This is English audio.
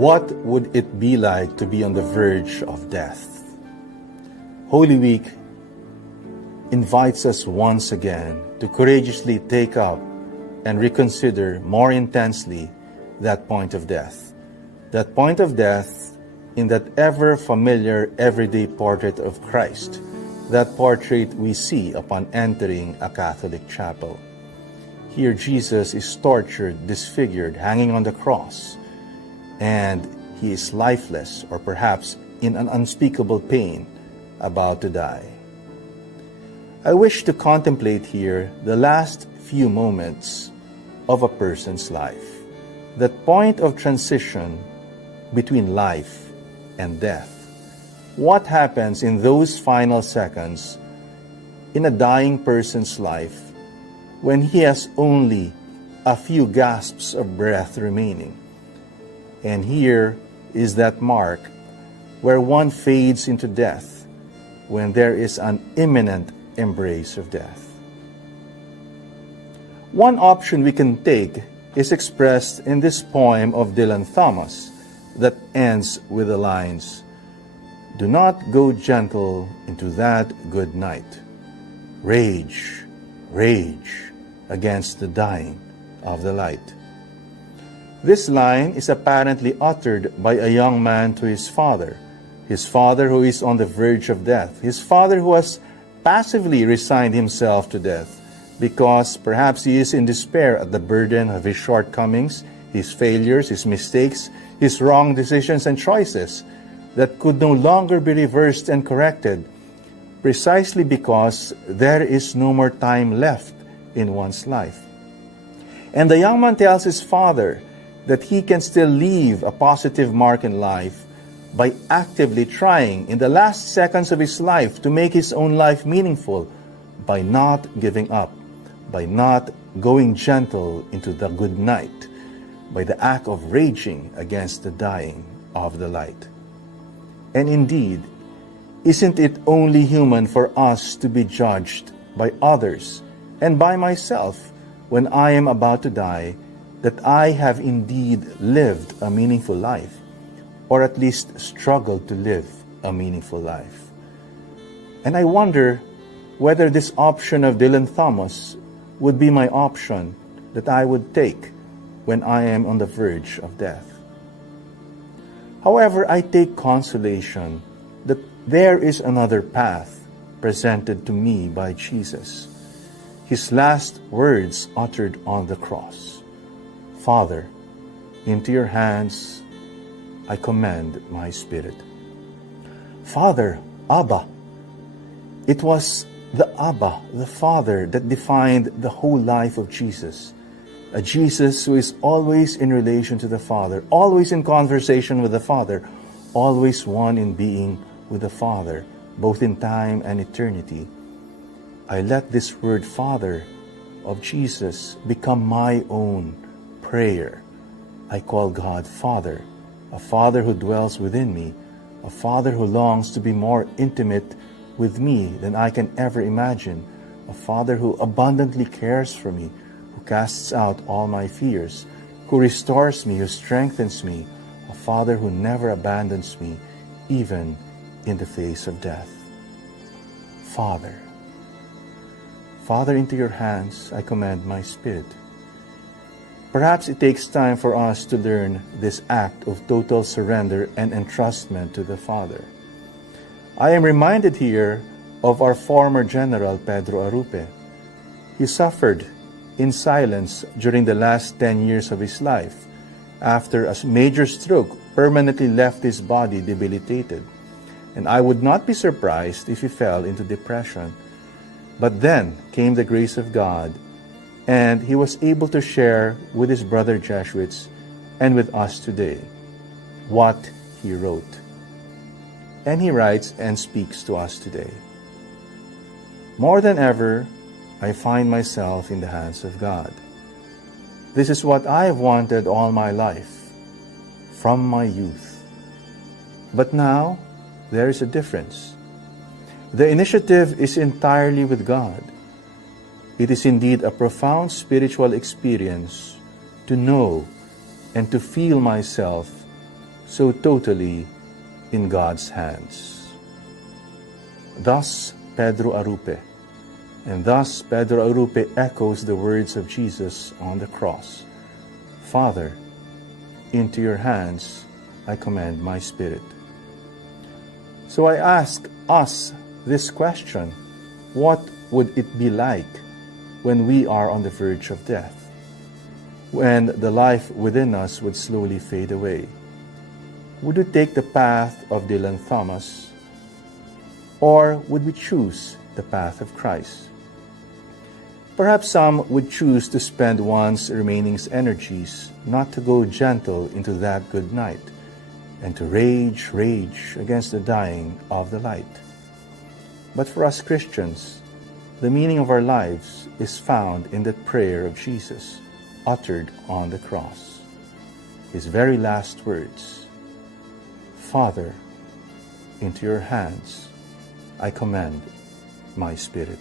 What would it be like to be on the verge of death? Holy Week invites us once again to courageously take up and reconsider more intensely that point of death. That point of death in that ever-familiar everyday portrait of Christ, that portrait we see upon entering a Catholic chapel. Here Jesus is tortured, disfigured, hanging on the cross, and he is lifeless, or perhaps in an unspeakable pain, about to die. I wish to contemplate here the last few moments of a person's life, that point of transition between life and death. What happens in those final seconds in a dying person's life when he has only a few gasps of breath remaining? And here is that mark where one fades into death, when there is an imminent embrace of death. One option we can take is expressed in this poem of Dylan Thomas that ends with the lines, "Do not go gentle into that good night. Rage, rage against the dying of the light." This line is apparently uttered by a young man to his father who is on the verge of death, his father who has passively resigned himself to death because perhaps he is in despair at the burden of his shortcomings, his failures, his mistakes, his wrong decisions and choices that could no longer be reversed and corrected, precisely because there is no more time left in one's life. And the young man tells his father that he can still leave a positive mark in life by actively trying in the last seconds of his life to make his own life meaningful, by not giving up, by not going gentle into the good night, by the act of raging against the dying of the light. And indeed, isn't it only human for us to be judged by others and by myself when I am about to die that I have indeed lived a meaningful life, or at least struggled to live a meaningful life? And I wonder whether this option of Dylan Thomas would be my option that I would take when I am on the verge of death. However, I take consolation that there is another path presented to me by Jesus. His last words uttered on the cross, "Father, into your hands I commend my spirit." Father, Abba. It was the Abba, the Father, that defined the whole life of Jesus. A Jesus who is always in relation to the Father, always in conversation with the Father, always one in being with the Father, both in time and eternity. I let this word Father of Jesus become my own prayer. I call God Father, a Father who dwells within me, a Father who longs to be more intimate with me than I can ever imagine, a Father who abundantly cares for me, who casts out all my fears, who restores me, who strengthens me, a Father who never abandons me, even in the face of death. Father, Father, into your hands I commend my spirit. Perhaps it takes time for us to learn this act of total surrender and entrustment to the Father. I am reminded here of our former General Pedro Arupe. He suffered in silence during the last 10 years of his life after a major stroke permanently left his body debilitated. And I would not be surprised if he fell into depression. But then came the grace of God, and he was able to share with his brother Jesuits and with us today what he wrote. And he writes and speaks to us today. More than ever, I find myself in the hands of God. This is what I have wanted all my life, from my youth. But now, there is a difference. The initiative is entirely with God. It is indeed a profound spiritual experience to know and to feel myself so totally in God's hands. Thus Pedro Arupe, and thus Pedro Arupe echoes the words of Jesus on the cross. Father, into your hands I commend my spirit. So I ask us this question: what would it be like when we are on the verge of death? When the life within us would slowly fade away? Would we take the path of Dylan Thomas, or would we choose the path of Christ? Perhaps some would choose to spend one's remaining energies not to go gentle into that good night, and to rage against the dying of the light. But for us Christians, the meaning of our lives is found in that prayer of Jesus, uttered on the cross. His very last words: Father, into your hands I commend my spirit.